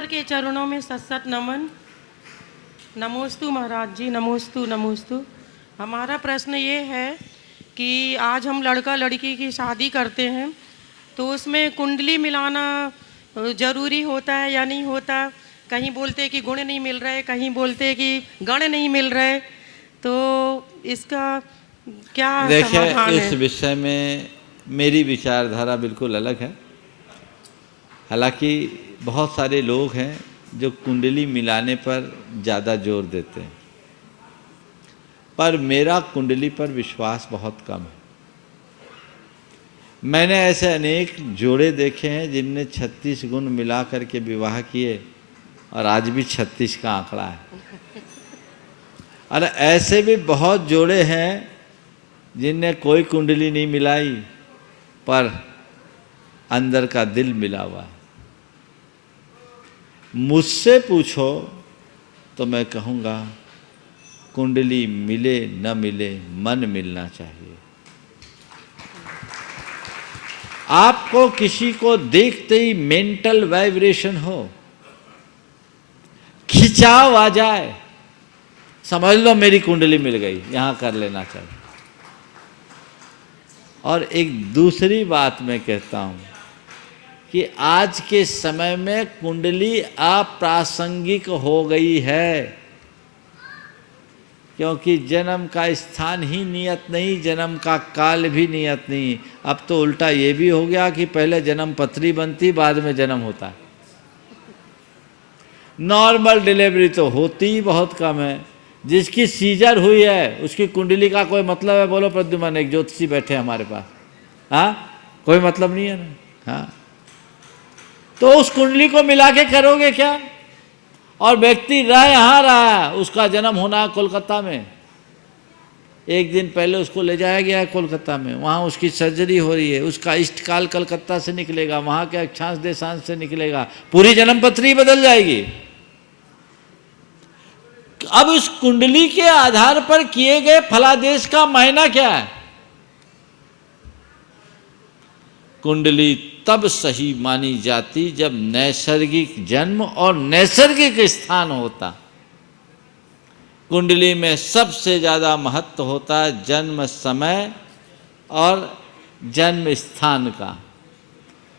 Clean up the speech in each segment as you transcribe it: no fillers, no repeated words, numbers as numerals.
ईश्वर के चरणों में सत नमन। नमोस्तु महाराज जी, नमोस्तु नमोस्तु। हमारा प्रश्न ये है कि आज हम लड़का लड़की की शादी करते हैं तो उसमें कुंडली मिलाना ज़रूरी होता है या नहीं होता? कहीं बोलते कि गुण नहीं मिल रहे, कहीं बोलते कि गण नहीं मिल रहे, तो इसका क्या समाधान देखिए, है? इस विषय में मेरी विचारधारा बिल्कुल अलग है। हालांकि बहुत सारे लोग हैं जो कुंडली मिलाने पर ज़्यादा जोर देते हैं, पर मेरा कुंडली पर विश्वास बहुत कम है। मैंने ऐसे अनेक जोड़े देखे हैं जिनने 36 गुण मिला करके विवाह किए और आज भी 36 का आंकड़ा है। और ऐसे भी बहुत जोड़े हैं जिनने कोई कुंडली नहीं मिलाई पर अंदर का दिल मिला हुआ है। मुझसे पूछो तो मैं कहूँगा कुंडली मिले न मिले, मन मिलना चाहिए। आपको किसी को देखते ही मेंटल वाइब्रेशन हो, खिंचाव आ जाए, समझ लो मेरी कुंडली मिल गई, यहां कर लेना चाहिए। और एक दूसरी बात मैं कहता हूं कि आज के समय में कुंडली अप्रासंगिक हो गई है, क्योंकि जन्म का स्थान ही नियत नहीं, जन्म का काल भी नियत नहीं। अब तो उल्टा ये भी हो गया कि पहले जन्म पत्री बनती, बाद में जन्म होता है। नॉर्मल डिलीवरी तो होती ही बहुत कम है। जिसकी सीजर हुई है उसकी कुंडली का कोई मतलब है? बोलो प्रद्युमन, एक ज्योतिषी बैठे हमारे पास, हाँ, कोई मतलब नहीं है ना। हाँ, तो उस कुंडली को मिला के करोगे क्या? और व्यक्ति रह यहाँ रहा, उसका जन्म होना है कोलकाता में, एक दिन पहले उसको ले जाया गया है कोलकाता में, वहाँ उसकी सर्जरी हो रही है, उसका इष्टकाल कलकत्ता से निकलेगा, वहाँ के अक्षांश देशांश से निकलेगा, पूरी जन्म पत्री बदल जाएगी। अब उस कुंडली के आधार पर किए गए फलादेश का मायना क्या है? कुंडली तब सही मानी जाती जब नैसर्गिक जन्म और नैसर्गिक स्थान होता। कुंडली में सबसे ज़्यादा महत्व होता है जन्म समय और जन्म स्थान का।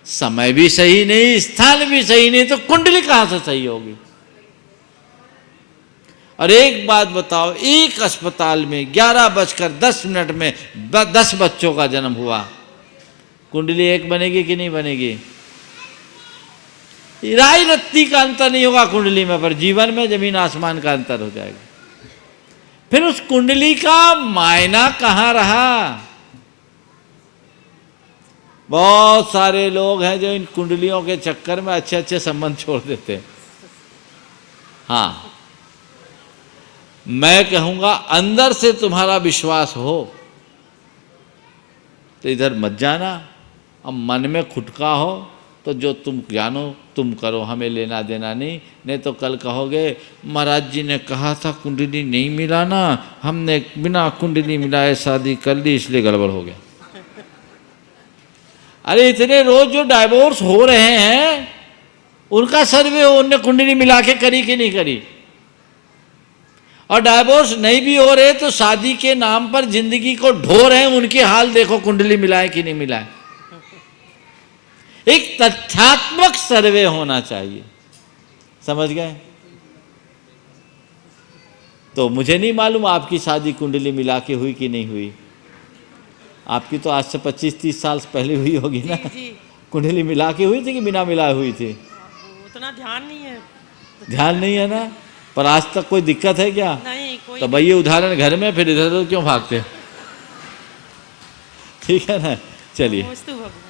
समय भी सही नहीं, स्थान भी सही नहीं, तो कुंडली कहाँ से सही होगी? और एक बात बताओ, एक अस्पताल में 11:10 में 10 बच्चों का जन्म हुआ, कुंडली एक बनेगी कि नहीं बनेगी? राई रत्ती का अंतर नहीं होगा कुंडली में, पर जीवन में जमीन आसमान का अंतर हो जाएगा। फिर उस कुंडली का मायना कहाँ रहा? बहुत सारे लोग हैं जो इन कुंडलियों के चक्कर में अच्छे अच्छे संबंध छोड़ देते हैं। हाँ, मैं कहूंगा अंदर से तुम्हारा विश्वास हो तो इधर मत जाना। अब मन में खुटका हो तो जो तुम जानो तुम करो, हमें लेना देना नहीं। नहीं तो कल कहोगे महाराज जी ने कहा था कुंडली नहीं मिलाना, हमने बिना कुंडली मिलाए शादी कर ली, इसलिए गड़बड़ हो गया। अरे इतने रोज जो डाइवोर्स हो रहे हैं उनका सर्वे हो, उनने कुंडली मिला के करी कि नहीं करी? और डाइवोर्स नहीं भी हो रहे तो शादी के नाम पर जिंदगी को ढो रहे हैं, उनकी हाल देखो, कुंडली मिलाए कि नहीं मिलाए। एक तथ्यात्मक सर्वे होना चाहिए, समझ गए? तो मुझे नहीं मालूम आपकी शादी कुंडली मिला के हुई कि नहीं हुई। आपकी तो आज से 25-30 साल पहले हुई होगी ना? जी। कुंडली मिला के हुई थी कि बिना मिलाए हुई थी? उतना ध्यान नहीं है। ध्यान नहीं है ना? पर आज तक कोई दिक्कत है क्या? नहीं, कोई तो भाई ये उदाहरण घर में, फिर इधर उधर क्यों भागते? ठीक है ना, चलिए। नमोस्तु भगवान।